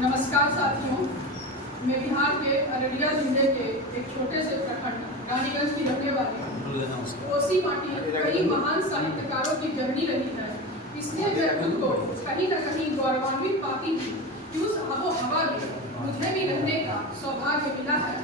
नमस्कार साथियों, मैं बिहार के अररिया जिले के एक छोटे से प्रखंड रानीगंज की रहने वाली कोसी माटी कई महान साहित्यकारों की जननी रही है। इसलिए मैं खुद को कहीं न कहीं गौरवान्वित पाती हूँ कि उस आबो हवा में मुझे भी रहने का सौभाग्य मिला है।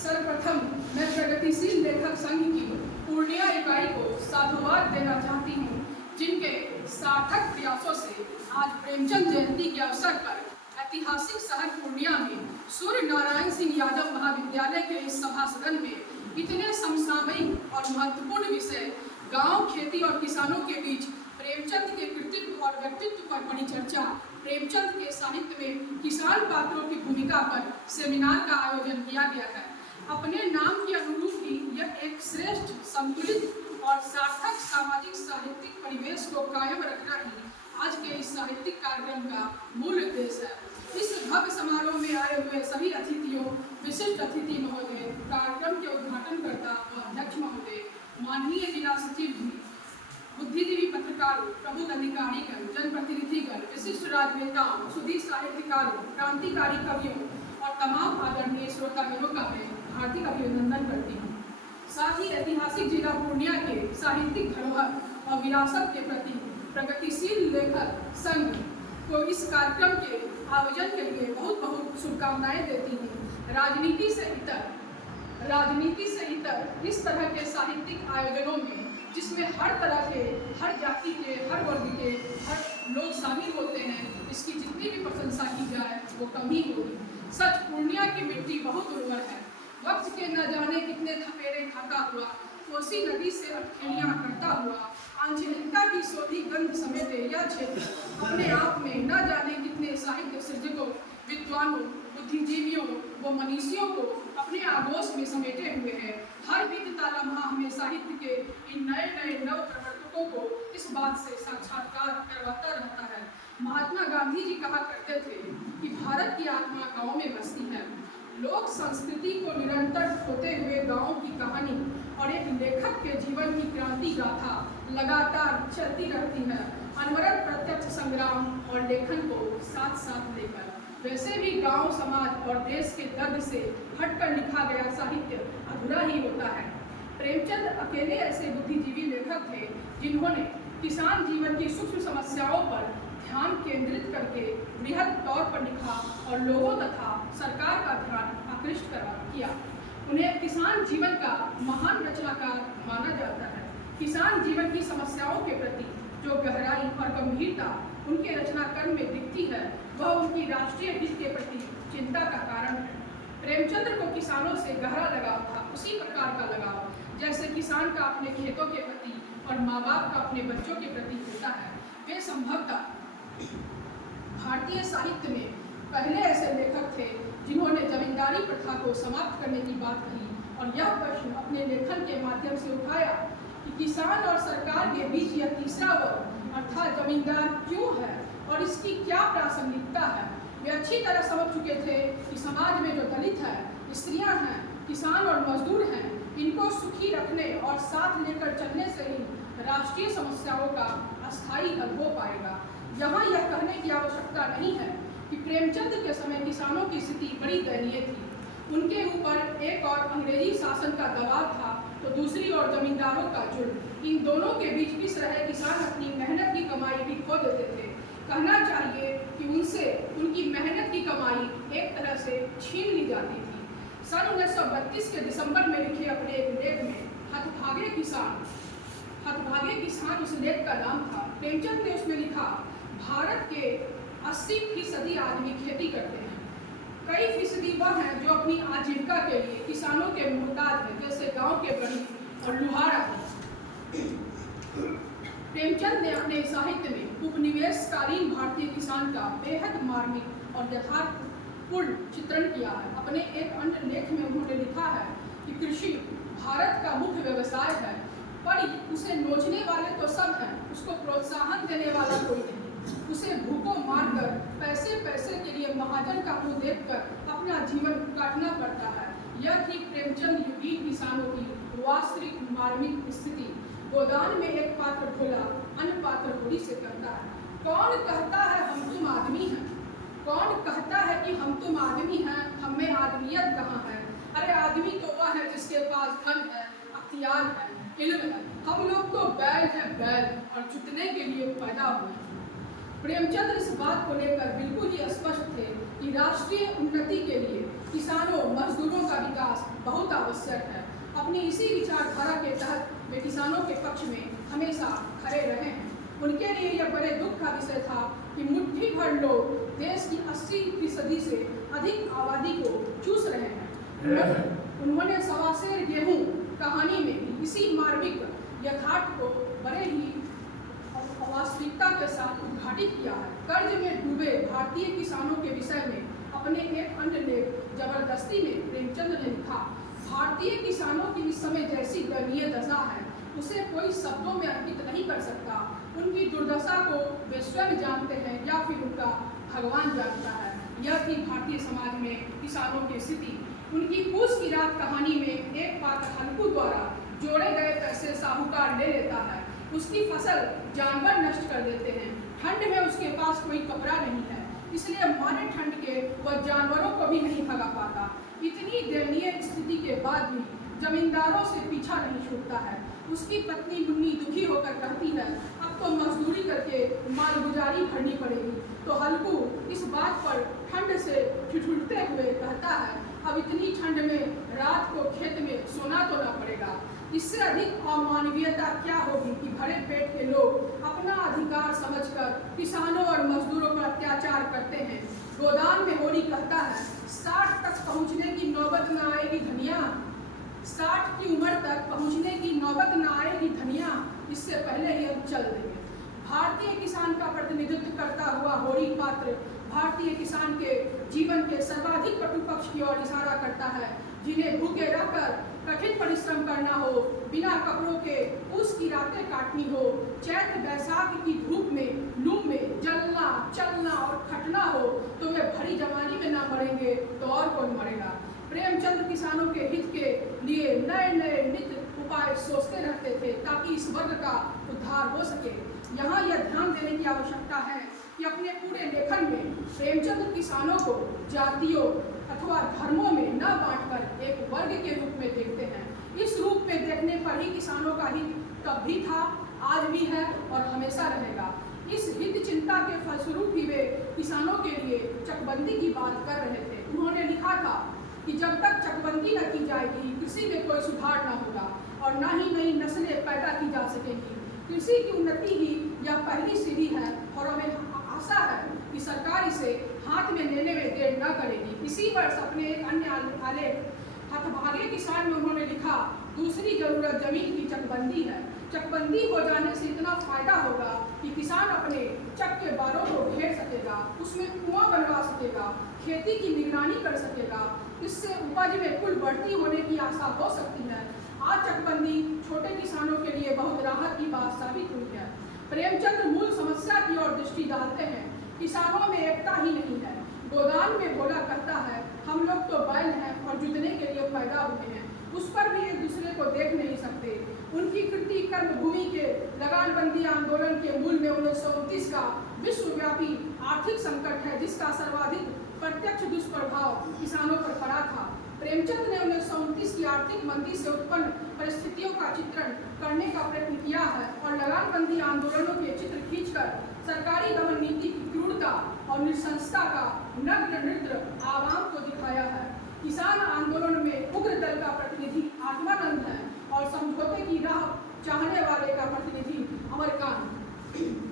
सर्वप्रथम मैं प्रगतिशील लेखक संघ की पूर्णिया इकाई को साधुवाद देना चाहती हूँ, जिनके सार्थक प्रयासों से आज प्रेमचंद जयंती के अवसर पर ऐतिहासिक शहर पूर्णिया में सूर्य नारायण सिंह यादव महाविद्यालय के इस सभा सदन में इतने समसामयिक और महत्वपूर्ण विषय गांव, खेती और किसानों के बीच प्रेमचंद के कृतित्व और व्यक्तित्व पर परिचर्चा, प्रेमचंद के साहित्य में किसान पात्रों की भूमिका पर सेमिनार का आयोजन किया गया है। अपने नाम के अनुरूप ही यह एक श्रेष्ठ, संतुलित और सार्थक सामाजिक साहित्यिक परिवेश को कायम रखना ही आज के इस साहित्यिक कार्यक्रम का मूल उद्देश्य है। इस भव्य समारोह में आए हुए सभी अतिथियों, विशिष्ट अतिथि महोदय, कार्यक्रम के उद्घाटनकर्ता व अध्यक्ष महोदय, माननीय जिला सचिव जी, बुद्धिजीवी पत्रकारों, प्रबुद्ध अधिकारीगण, जनप्रतिनिधिगण, विशिष्ट राजनेताओं, सुधीर साहित्यकारों, क्रांतिकारी कवियों और तमाम आदरणीय श्रोतागणों का मैं हार्दिक अभिनंदन करती हूँ। साथ ही ऐतिहासिक जिला पूर्णिया के साहित्यिक धरोहर और विरासत के प्रति प्रगतिशील लेखक संघ को इस कार्यक्रम के आयोजन के लिए बहुत बहुत शुभकामनाएं देती हूँ। राजनीति से इतर इस तरह के साहित्यिक आयोजनों में, जिसमें हर तरह के, हर जाति के, हर वर्ग के, हर लोग शामिल होते हैं, इसकी जितनी भी प्रशंसा की जाए वो कम ही होगी। सच पूर्णिया की मिट्टी बहुत उर्वर है। वक्त के न जाने कितने थपेरे खाता हुआ, कोसी नदी से अटखेलियां करता हुआ, आंचलिकता की सोधी गंध समेटे यह क्षेत्र अपने आप में न जाने कितने साहित्य सृजकों, विद्वानों, बुद्धिजीवियों व मनीषियों को अपने आगोश में समेटे हुए है। हर बीतता लम्हा हमें साहित्य के इन नए नए नव प्रवर्तकों को इस बात से साक्षात्कार करवाता रहता है। महात्मा गांधी जी कहा करते थे कि भारत की आत्मा गाँव में बसती है। लोक संस्कृति को निरंतर होते हुए गाँव की कहानी और एक लेखक के जीवन की क्रांति गाथा लगातार चलती रहती है, अनवरत प्रत्यक्ष संग्राम और लेखन को साथ साथ लेकर। वैसे भी गांव, समाज और देश के दर्द से हटकर लिखा गया साहित्य अधूरा ही होता है। प्रेमचंद अकेले ऐसे बुद्धिजीवी लेखक थे जिन्होंने किसान जीवन की सूक्ष्म समस्याओं पर ध्यान केंद्रित करके बृहद तौर पर लिखा और लोगों तथा सरकार का ध्यान आकृष्ट किया। उन्हें किसान जीवन का महान रचनाकार माना जाता है। किसान जीवन की समस्याओं के प्रति जो गहराई और गंभीरता उनके रचनाकर्म में दिखती है, वह उनकी राष्ट्रीय हित के प्रति चिंता का कारण है। प्रेमचंद को किसानों से गहरा लगाव था, उसी प्रकार का लगाव जैसे किसान का अपने खेतों के प्रति और माँ बाप का अपने बच्चों के प्रति होता है। वे संभवतः भारतीय साहित्य में पहले ऐसे लेखक थे जिन्होंने जमींदारी प्रथा को समाप्त करने की बात कही और यह प्रश्न अपने लेखन के माध्यम से उठाया कि किसान और सरकार के बीच यह तीसरा वर्ग अर्थात जमींदार क्यों है और इसकी क्या प्रासंगिकता है। वे अच्छी तरह समझ चुके थे कि समाज में जो दलित है, स्त्रियां हैं, किसान और मजदूर हैं, इनको सुखी रखने और साथ लेकर चलने से ही राष्ट्रीय समस्याओं का अस्थायी हल हो पाएगा। यहाँ यह कहने की आवश्यकता नहीं है कि प्रेमचंद के समय किसानों की स्थिति बड़ी दयनीय थी। उनके ऊपर एक और अंग्रेजी शासन का दबाव था तो दूसरी ओर जमींदारों का जुर्म। इन दोनों के बीच पिस रहे किसान अपनी मेहनत की कमाई भी खो देते थे। कहना चाहिए कि उनसे उनकी मेहनत की कमाई एक तरह से छीन ली जाती थी। सन 1932 के दिसंबर में लिखे अपने एक लेख में हतभागे किसान उस लेख का नाम था। प्रेमचंद ने उसमें लिखा, भारत के 80% आदमी खेती करते हैं। कई फीसदी वह हैं जो अपनी आजीविका के लिए किसानों के मोहताज हैं, जैसे गांव के बड़ी और लुहारा हैं। प्रेमचंद ने अपने साहित्य में उपनिवेशकालीन भारतीय किसान का बेहद मार्मिक और यथार्थपूर्ण चित्रण किया है। अपने एक अन्य लेख में उन्होंने लिखा है कि कृषि भारत का मुख्य व्यवसाय है, पर उसे नोचने वाले तो सब हैं, उसको प्रोत्साहन देने वाला कोई नहीं। उसे भूखों मारकर पैसे के लिए महाजन का मुंह देखकर अपना जीवन काटना पड़ता है। यह थी प्रेमचंद युगीन किसानों की वास्तविक मार्मिक स्थिति। गोदान में एक पात्र ढोला, अन्य पात्र होली से कहता है, कौन कहता है हम तुम आदमी हैं? कौन कहता है कि कि हम तुम आदमी हैं, हम में आदमियत कहाँ है। अरे आदमी तो वह है जिसके पास धन है, अख्तियार है, इल्म है। हम लोग तो बैल हैं, बैल, और जुतने के लिए पैदा हुए हैं। प्रेमचंद इस बात को लेकर बिल्कुल ही स्पष्ट थे कि राष्ट्रीय उन्नति के लिए किसानों मजदूरों का विकास बहुत आवश्यक है। अपनी इसी विचारधारा के तहत वे किसानों के पक्ष में हमेशा खड़े रहे हैं। उनके लिए यह बड़े दुख का विषय था कि मुट्ठी भर लोग देश की 80% से अधिक आबादी को चूस रहे हैं। उन्होंने सवासेर गेहूं कहानी में इसी मार्मिक यथार्थ को बड़े ही वास्तविकता के साथ उद्घाटित किया है। कर्ज में डूबे भारतीय किसानों के विषय में अपने एक अन्य लेख जबरदस्ती में प्रेमचंद ने लिखा, भारतीय किसानों की इस समय जैसी दयनीय दशा है उसे कोई शब्दों में अंकित नहीं कर सकता। उनकी दुर्दशा को वे स्वयं जानते हैं या फिर उनका भगवान जानता है। यह थी भारतीय समाज में किसानों की स्थिति। उनकी पूस की रात कहानी में एक पात्र हल्कू द्वारा जोड़े गए पैसे साहूकार ले लेता है। उसकी फसल जानवर नष्ट कर देते हैं। ठंड में उसके पास कोई कपड़ा नहीं है, इसलिए मारे ठंड के वह जानवरों को भी नहीं भगा पाता। इतनी दयनीय स्थिति के बाद भी जमींदारों से पीछा नहीं छूटता है। उसकी पत्नी मुन्नी दुखी होकर कहती है, अब तो मजदूरी करके मालगुजारी भरनी पड़ेगी। तो हल्कू इस बात पर ठंड से ठिठुरते हुए कहता है, अब इतनी ठंड में रात को खेत में सोना तो ना पड़ेगा। इससे अधिक अमानवीयता क्या होगी कि भरे पेट के लोग अपना अधिकार समझकर किसानों और मजदूरों पर अत्याचार करते हैं। गोदान में होली कहता है, 60 तक पहुंचने की नौबत न आएगी धनिया, 60 की उम्र तक पहुंचने की नौबत न आएगी धनिया, इससे पहले ही हम चल देंगे। भारतीय किसान का प्रतिनिधित्व करता हुआ होली पात्र भारतीय किसान के जीवन के सर्वाधिक कटु पक्ष की ओर इशारा करता है, जिन्हें भूखे रहकर कठिन परिश्रम करना हो, बिना कपड़ों के उसकी रातें काटनी हो, चैत्र बैसाख की धूप में लू में जलना चलना और खटना हो, तो वे भरी जवानी में ना मरेंगे तो और कौन मरेगा। प्रेमचंद किसानों के हित के लिए नए नए नित्य उपाय सोचते रहते थे ताकि इस वर्ग का उद्धार हो सके। यहाँ यह ध्यान देने की आवश्यकता है कि अपने पूरे लेखन में प्रेमचंद किसानों को जातियों अथवा धर्मों में न बांटकर एक वर्ग के रूप में देखते हैं। इस रूप में देखने पर ही किसानों का हित तब भी था, आज भी है और हमेशा रहेगा। इस हित चिंता के फलस्वरूप ही वे किसानों के लिए चकबंदी की बात कर रहे थे। उन्होंने लिखा था कि जब तक चकबंदी न की जाएगी कृषि में कोई सुधार न होगा और न ही नई नस्लें पैदा की जा सकेंगी। कृषि की उन्नति ही यह पहली सीढ़ी है और हमें आशा है कि सरकार इसे हाथ में लेने में देर न करेगी। इसी वर्ष अपने एक अन्य आलेख हथभागे किसान में उन्होंने लिखा, दूसरी जरूरत जमीन की चकबंदी है। चकबंदी हो जाने से इतना फायदा होगा कि किसान अपने चक के बारों को घेर सकेगा, उसमें कुआं बनवा सकेगा, खेती की निगरानी कर सकेगा। इससे उपज में कुल बढ़ती होने की आशा हो सकती है। आज चकबंदी छोटे किसानों के लिए बहुत राहत की बात साबित हुई है। प्रेमचंद मूल समस्या की ओर दृष्टि डालते हैं। किसानों में एकता ही नहीं है। गोदान में भोला कहता है, हम लोग तो बैल हैं और जुतने के लिए पैदा हुए हैं, उस पर भी एक दूसरे को देख नहीं सकते। उनकी कृति कर्मभूमि के लगानबंदी आंदोलन के मूल में 1929 का विश्वव्यापी आर्थिक संकट है, जिसका सर्वाधिक प्रत्यक्ष दुष्प्रभाव किसानों पर पड़ा था। प्रेमचंद ने 1929 की आर्थिक मंदी से उत्पन्न परिस्थितियों का चित्रण करने का प्रयत्न किया है और लगानबंदी आंदोलनों के चित्र खींचकर सरकारी दमन नीति की क्रूरता और नृशंसता का नग्न नृत्य आवाम को दिखाया है। किसान आंदोलन में उग्र दल का प्रतिनिधि आत्मानंद है और समझौते की राह चाहने वाले का प्रतिनिधि अमरकांत।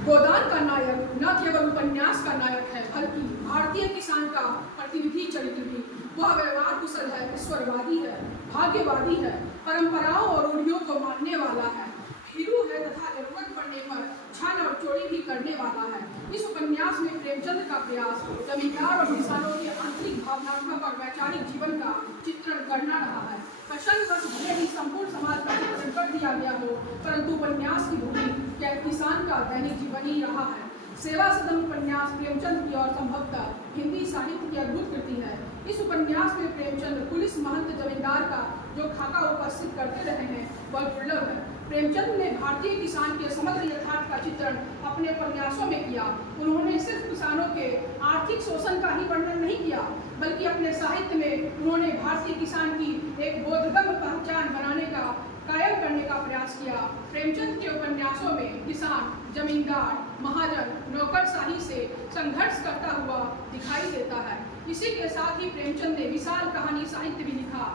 गोदान का नायक न केवल उपन्यास का नायक है, बल्कि भारतीय किसान का प्रतिनिधि चरित्र भी। वह व्यवहार कुशल है, ईश्वरवादी है, भाग्यवादी है, परंपराओं और रूढ़ियों को मानने वाला है, भीरू है तथा जरूरत पड़ने पर छल और चोरी भी करने वाला है। इस उपन्यास में प्रेमचंद का प्रयास जमींदार और किसानों के आंतरिक भावनात्मक और वैचारिक जीवन का चित्रण करना रहा है। प्रसंगवश भले ही संपूर्ण समाज का चित्रण कर दिया गया हो, परंतु उपन्यास की भूमि क्या किसान का दैनिक जीवन ही रहा है। सेवा सदन उपन्यास प्रेमचंद की और संभवतः हिंदी साहित्य की अद्भुत कृति है। इस उपन्यास में प्रेमचंद पुलिस महंत जमींदार का जो खाका उपस्थित करते रहे हैं वह दुर्लभ है। प्रेमचंद ने भारतीय किसान के समग्र यथार्थ का चित्रण अपने उपन्यासों में किया। उन्होंने सिर्फ किसानों के आर्थिक शोषण का ही वर्णन नहीं किया, बल्कि अपने साहित्य में उन्होंने भारतीय किसान की एक बोधगम्य पहचान बनाने का कायम करने का प्रयास किया। प्रेमचंद के उपन्यासों में किसान जमींदार, महाजन, नौकरशाही से संघर्ष करता हुआ दिखाई देता है। इसी के साथ ही प्रेमचंद ने विशाल कहानी साहित्य भी लिखा।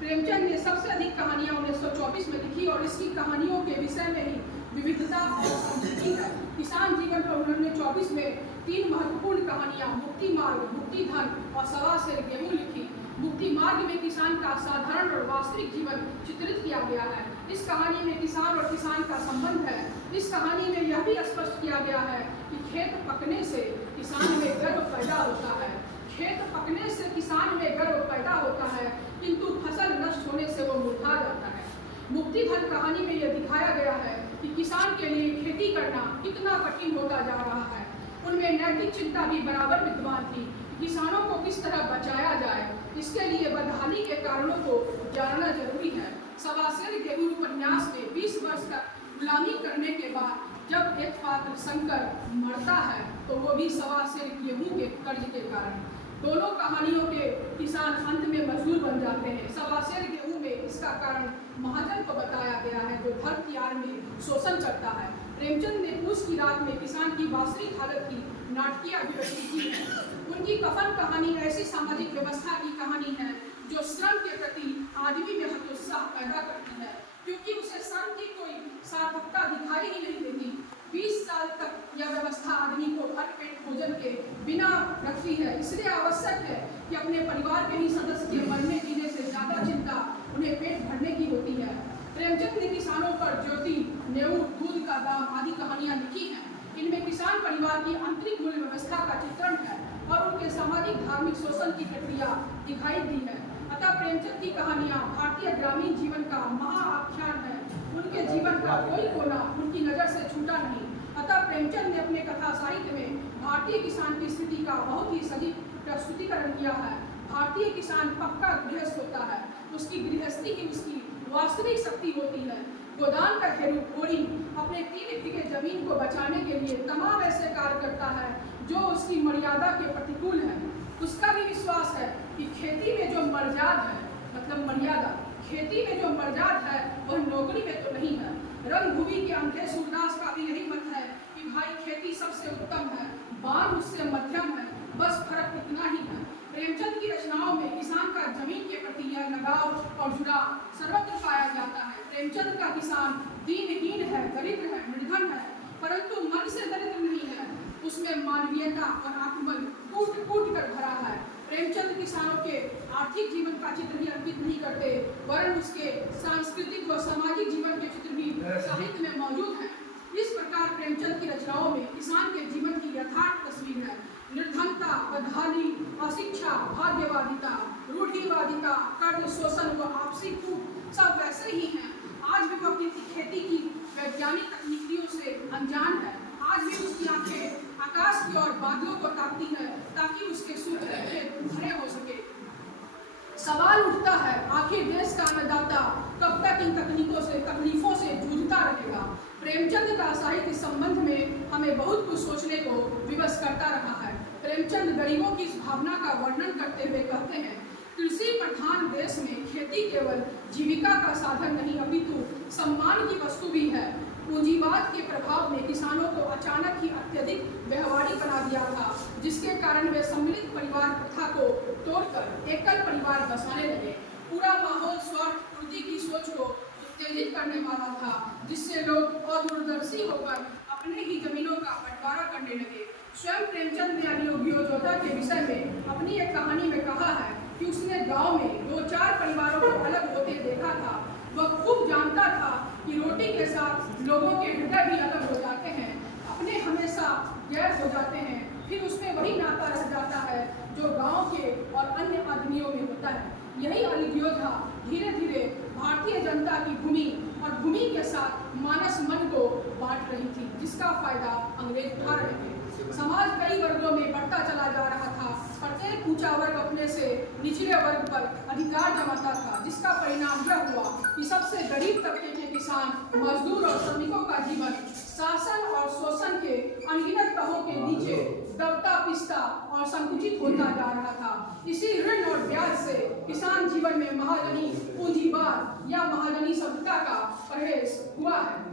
प्रेमचंद ने सबसे अधिक कहानियां 1924 में लिखी और इसकी कहानियों के विषय में ही विविधता और समृद्धि है। किसान जीवन पर उन्होंने 1924 में 3 महत्वपूर्ण कहानियां मुक्ति मार्ग, मुक्ति धन और सवा सेर गेहूं लिखी। मुक्ति मार्ग में किसान का साधारण और वास्तविक जीवन चित्रित किया गया है। इस कहानी में किसान और किसान का संबंध है। इस कहानी में यह भी स्पष्ट किया गया है कि खेत पकने से किसान में गर्व पैदा होता है। खेत पकने से किसान में गर्व पैदा होता है, किंतु फसल नष्ट होने से वो मुरझा जाता है। मुक्ति धन कहानी में यह दिखाया गया है कि किसान के लिए खेती करना कितना कठिन होता जा रहा है। उनमें नैतिक चिंता भी बराबर विद्यमान थी। किसानों को किस तरह बचाया जाए, इसके लिए बदहाली के कारणों को जानना जरूरी है। सवा सेर गेहूं उपन्यास में 20 वर्ष तक गुलामी करने के बाद जब एक पात्र शंकर मरता है तो वो भी सवा सेर गेहूं के कर्ज के कारण। दोनों कहानियों के किसान अंत में मजदूर बन जाते हैं। सवा सेर गेहूं में इसका कारण महाजन को बताया गया है, जो धर्म की आड़ में शोषण करता है। प्रेमचंद ने पूस की रात में किसान की वास्तविक हालत की नाटकीय अभिव्यक्ति की है। उनकी कफन कहानी ऐसी सामाजिक व्यवस्था की कहानी है जो श्रम के प्रति आदमी में हतोत्साह पैदा करती है, क्योंकि उसे श्रम की कोई सार्थकता दिखाई ही नहीं देती। 20 साल तक यह व्यवस्था आदमी को भरपेट भोजन के बिना रखती है। इसलिए आवश्यक है कि अपने परिवार के ही सदस्य के मरने जीने से ज्यादा चिंता उन्हें पेट भरने की होती है। प्रेमचंद ने किसानों पर ज्योति, न्यूज, दूध का दाम आदि कहानियां लिखी हैं। इनमें किसान परिवार की आंतरिक मूल्य व्यवस्था का चित्रण है और उनके सामाजिक धार्मिक शोषण की प्रक्रिया दिखाई दी है। अतः प्रेमचंद की कहानियां भारतीय ग्रामीण जीवन का महाआख्यान है। उनके जीवन का कोई कोना उनकी नजर से छूटा नहीं। अतः प्रेमचंद ने अपने कथा साहित्य में भारतीय किसान की स्थिति का बहुत ही सजीव प्रस्तुतिकरण किया है। भारतीय किसान पक्का गृहस्थ होता है, उसकी गृहस्थी ही उसकी वास्तविक शक्ति होती है। गोदान का हेरोड़ी अपने 3 बीघे जमीन को बचाने के लिए तमाम ऐसे कार्य करता है जो उसकी मर्यादा के प्रतिकूल है। उसका भी विश्वास है कि खेती में जो मर्यादा है, मतलब मर्यादा, खेती में जो मर्यादा है वह नौकरी में तो नहीं है। रंगभूमि के अंधे सूरदास का भी यही मत है कि भाई खेती सबसे उत्तम है, बाण उससे मध्यम है, बस फर्क इतना ही है। प्रेमचंद की रचनाओं में किसान का जमीन के प्रति यह लगाव और जुड़ाव सर्वत्र पाया जाता है। प्रेमचंद का किसान दीनहीन है, दरिद्र है, निर्धन है, परंतु मन से दरिद्र नहीं है। उसमें मानवीयता और आत्मबल कूट कूट कर भरा है। प्रेमचंद किसानों के आर्थिक जीवन का चित्र ही अंकित नहीं करते, वरन उसके सांस्कृतिक व सामाजिक जीवन के चित्र भी साहित्य में मौजूद हैं। इस प्रकार प्रेमचंद की रचनाओं में किसान के जीवन की यथार्थ तस्वीर है। निर्धनता, बदहाली, अशिक्षा, भाग्यवादिता, रूढ़िवादिता, कर्ज, शोषण व आपसी फूट सब वैसे ही हैं। आज भी वो अपनी खेती की वैज्ञानिक तकनीकियों से अनजान है। आज भी उसकी आंखें आकाश की ओर बादलों को ताकती है ताकि उसके सूखे खेत भरे हो सके। सवाल उठता है, आखिर देश का अन्नदाता कब तक इन तकलीफों से जूझता रहेगा। प्रेमचंद का साहित्य संबंध में हमें बहुत कुछ सोचने को विवश करता रहा है। प्रेमचंद गरीबों की इस भावना का वर्णन करते हुए कहते हैं, कृषि प्रधान देश में खेती केवल जीविका का साधन नहीं अपितु सम्मान की वस्तु भी है। पूंजीवाद के प्रभाव ने किसानों को अचानक ही अत्यधिक व्यवहारिक बना दिया था, जिसके कारण वे सम्मिलित परिवार प्रथा को तोड़कर एकल परिवार बसाने लगे। पूरा माहौल स्वार्थ पूर्ति की सोच को उत्तेजित करने वाला था, जिससे लोग अदूरदर्शी होकर अपने ही जमीनों का बंटवारा करने लगे। स्वयं प्रेमचंद ने योद्धा के विषय में अपनी एक कहानी में कहा है कि उसने गांव में 2-4 परिवारों को अलग होते देखा था। वह खूब जानता था कि रोटी के साथ लोगों के हृदय भी अलग हो जाते हैं, अपने हमेशा गैर हो जाते हैं, फिर उसमें वही नाता रह जाता है जो गांव के और अन्य आदमियों में होता है। यही अलग योद्धा धीरे धीरे भारतीय जनता की भूमि और भूमि के साथ मानस मन को बांट रही थी, जिसका फायदा अंग्रेज उठा रहे थे। समाज कई वर्गों में बढ़ता चला जा रहा था। प्रत्येक ऊंचा वर्ग अपने से निचले वर्ग पर अधिकार जमाता था, जिसका परिणाम यह हुआ कि सबसे गरीब तबके के किसान, मजदूर और श्रमिकों का जीवन शासन और शोषण के अनगिनत तहों के नीचे दबता पिसता और संकुचित होता जा रहा था। इसी ऋण और ब्याज से किसान जीवन में महाजनी पूंजीवाद या महाजनी सभ्यता का प्रवेश हुआ है।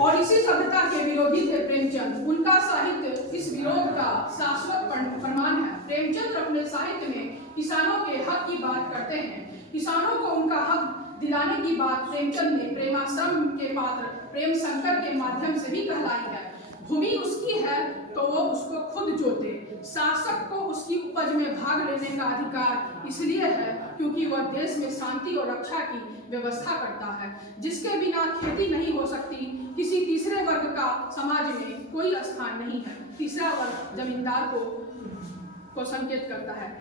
और इसी सभ्यता के विरोधी थे प्रेमचंद। उनका साहित्य इस विरोध का शाश्वत प्रमाण है। प्रेमचंद अपने साहित्य में किसानों के हक की बात करते हैं। किसानों को उनका हक दिलाने की बात प्रेमचंद ने प्रेमाश्रम के पात्र प्रेम शंकर के माध्यम से भी कहलाई है। भूमि उसकी है तो वो उसको खुद जोते। शासक को उसकी उपज में भाग लेने का अधिकार इसलिए है क्योंकि वह देश में शांति और रक्षा की व्यवस्था करता है, जिसके बिना खेती नहीं हो सकती। किसी तीसरे वर्ग का समाज में कोई स्थान नहीं है। तीसरा वर्ग जमींदार को संकेत करता है।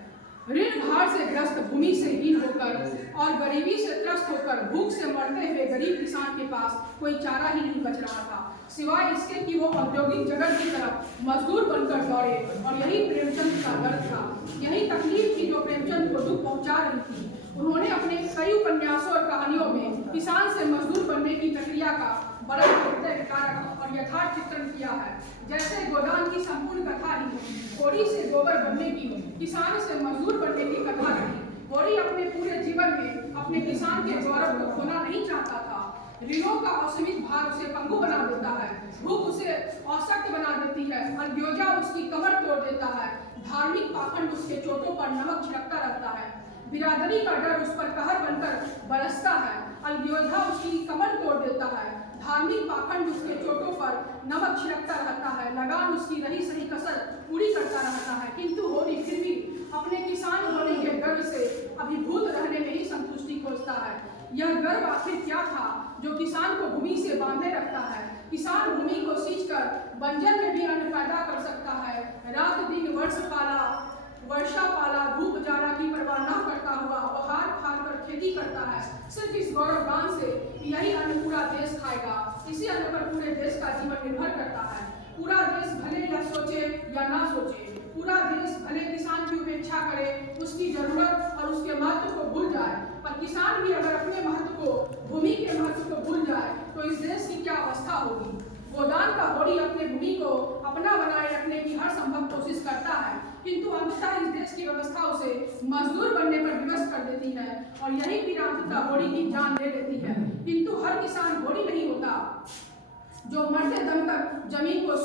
ऋण भार से ग्रस्त, भूमि से हीन होकर और गरीबी से त्रस्त होकर भूख से मरते हुए गरीब किसान के पास कोई चारा ही नहीं बच रहा था, सिवाय इसके कि वो औद्योगिक जगत की तरफ मजदूर बनकर दौड़े। और यही प्रेमचंद का दर्द था, यही तकलीफ थी जो प्रेमचंद को दुख पहुंचा रही थी। उन्होंने अपने कई उपन्यासों और कहानियों में किसान से मजदूर बनने की प्रक्रिया का बड़ा हृदयविदारक और यथार्थ चित्रण किया है। जैसे गोदान की संपूर्ण कथा ही होरी से गोबर बनने की, किसान से मजदूर बनने की कथा रही। होरी अपने पूरे जीवन में अपने किसान के गौरव को खोना नहीं चाहता था। ऋणों का असीमित भार उसे पंगु बना देता है, भूख उसे अशक्त बना देती है, अलब्योजा उसकी कमर तोड़ देता है, धार्मिक पाखंड उसके चोटों पर नमक छिड़कता रहता है, बिरादरी का डर उस पर कहर बनकर बरसता है, अलब्योजा उसकी कमर तोड़ देता है, धार्मिक पाखंड उसके चोटों पर नमक छिड़कता रहता है, लगान उसकी रही सही कसर पूरी करता रहता है। किंतु होरी फिर भी अपने किसान होने के गर्व से अभिभूत रहने में ही संतुष्टि खोजता है। यह गर्व आखिर क्या था जो किसान को भूमि से बांधे रखता है? किसान भूमि को सींचकर बंजर में भी अन्न पैदा कर सकता है। रात दिन वर्षा पाला धूप जाड़ा की परवाह न करता हुआ वह हार फाड़ कर खेती करता है, सिर्फ इस गौरवगान से यही अन्न पूरा देश खाएगा। इसी अन्न पर पूरे देश का जीवन निर्भर करता है। पूरा देश भले या सोचे या ना सोचे, पूरा देश भले किसान की उपेक्षा करे, उसकी जरूरत और उसके महत्व को भूल जाए, पर किसान भी अगर अपने महत्व को, भूमि के महत्व को भूल जाए तो इस देश की क्या अवस्था होगी। गोदान का होरी अपने भूमि को अपना बनाए रखने की हर संभव कोशिश करता है, किंतु अंततः इस देश की व्यवस्था उसे मजदूर बनने पर विवश कर देती है और यही फिर अंततः होरी की जान ले लेती है। किंतु हर किसान होरी नहीं होता जो मरते दम तक जमीन को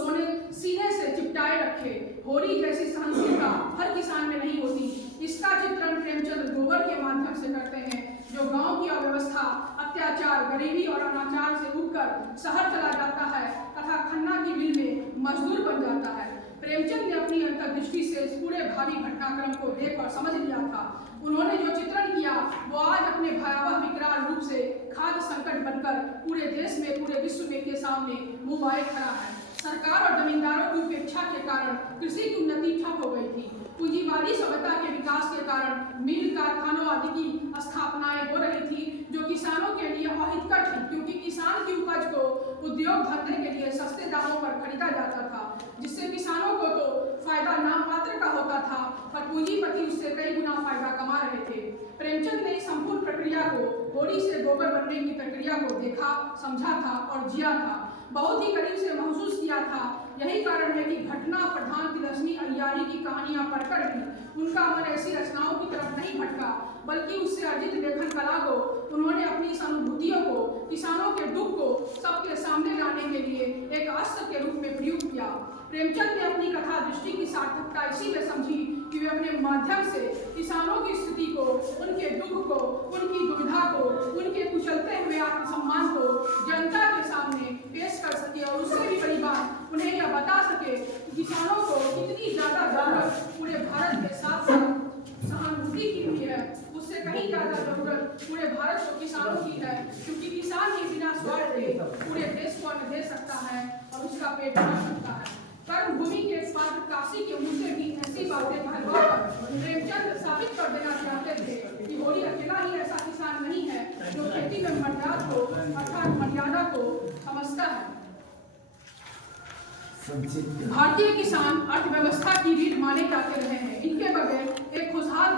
सीने से चिपटाए रखे। होरी जैसी सहनशीलता हर किसान में नहीं होती। इसका चित्रण प्रेमचंद गोबर के माध्यम से करते हैं, जो गांव की अव्यवस्था, अत्याचार, गरीबी और अनाचार से उठकर शहर चला जाता है तथा खन्ना की मिल में मजदूर बन जाता है। प्रेमचंद ने अपनी अंतर्दृष्टि से इस पूरे भारी घटनाक्रम को देख और समझ लिया था। उन्होंने जो चित्रण किया वो आज अपने भयावह विकराल रूप से खाद्य संकट बनकर पूरे देश में, पूरे विश्व में के सामने मुंह वाए खड़ा है। सरकार और जमींदारों की उपेक्षा के कारण कृषि की उन्नति ठप हो गई थी। पूंजीवादी सभ्यता के विकास के कारण मिल, कारखानों आदि की स्थापनाएं हो रही थी जो किसानों के लिए अहितकर थी, क्योंकि किसान की उपज को उद्योग धंधे के लिए सस्ते दामों पर खरीदा जाता था, जिससे किसानों को तो फायदा नाम मात्र का होता था, पर पूंजीपति उससे कई गुना फायदा कमा रहे थे। प्रेमचंद ने इस संपूर्ण प्रक्रिया को, होरी से गोबर बनने की प्रक्रिया को देखा, समझा था और जिया था, बहुत ही करीब से महसूस किया था। यही कारण है कि घटना प्रधान तिलस्मी अय्यारी की कहानियां पढ़कर भी उनका मन ऐसी रचनाओं की तरफ नहीं भटका, बल्कि उससे अर्जित लेखन कला को उन्होंने अपनी अनुभूतियों को, किसानों के दुख को सबके सामने लाने के लिए एक अस्त्र के रूप में प्रयुक्त किया। प्रेमचंद ने अपनी कथा दृष्टि की सार्थकता इसी में समझी कि वे अपने माध्यम से किसानों की स्थिति को, उनके दुख को, उनकी दुविधा को, उनके कुचलते हुए आत्मसम्मान को जनता के सामने पेश कर सके और उससे भी बड़ी बात उन्हें यह बता सके कि किसानों को कितनी ज्यादा जरूरत पूरे भारत के साथ साथ सहानुभूति की हुई है, उससे कहीं ज्यादा जरूरत पूरे भारत को किसानों की है, क्योंकि किसान ही बिना स्वार्थ के पूरे देश को अन्न दे सकता है और उसका पेट भर सकता है। कर्म भूमि के पात्र काशी के मुंह से भी ऐसी बातें कहलवाकर प्रेमचंद साबित कर देना चाहते थे कि होरी अकेला ही ऐसा किसान नहीं है जो खेती में मर्यादा को, अर्थात मर्यादा को समझता है। संचित भारतीय किसान अर्थव्यवस्था की रीढ़ माने जाते रहे हैं। इनके बगैर एक खुशहाल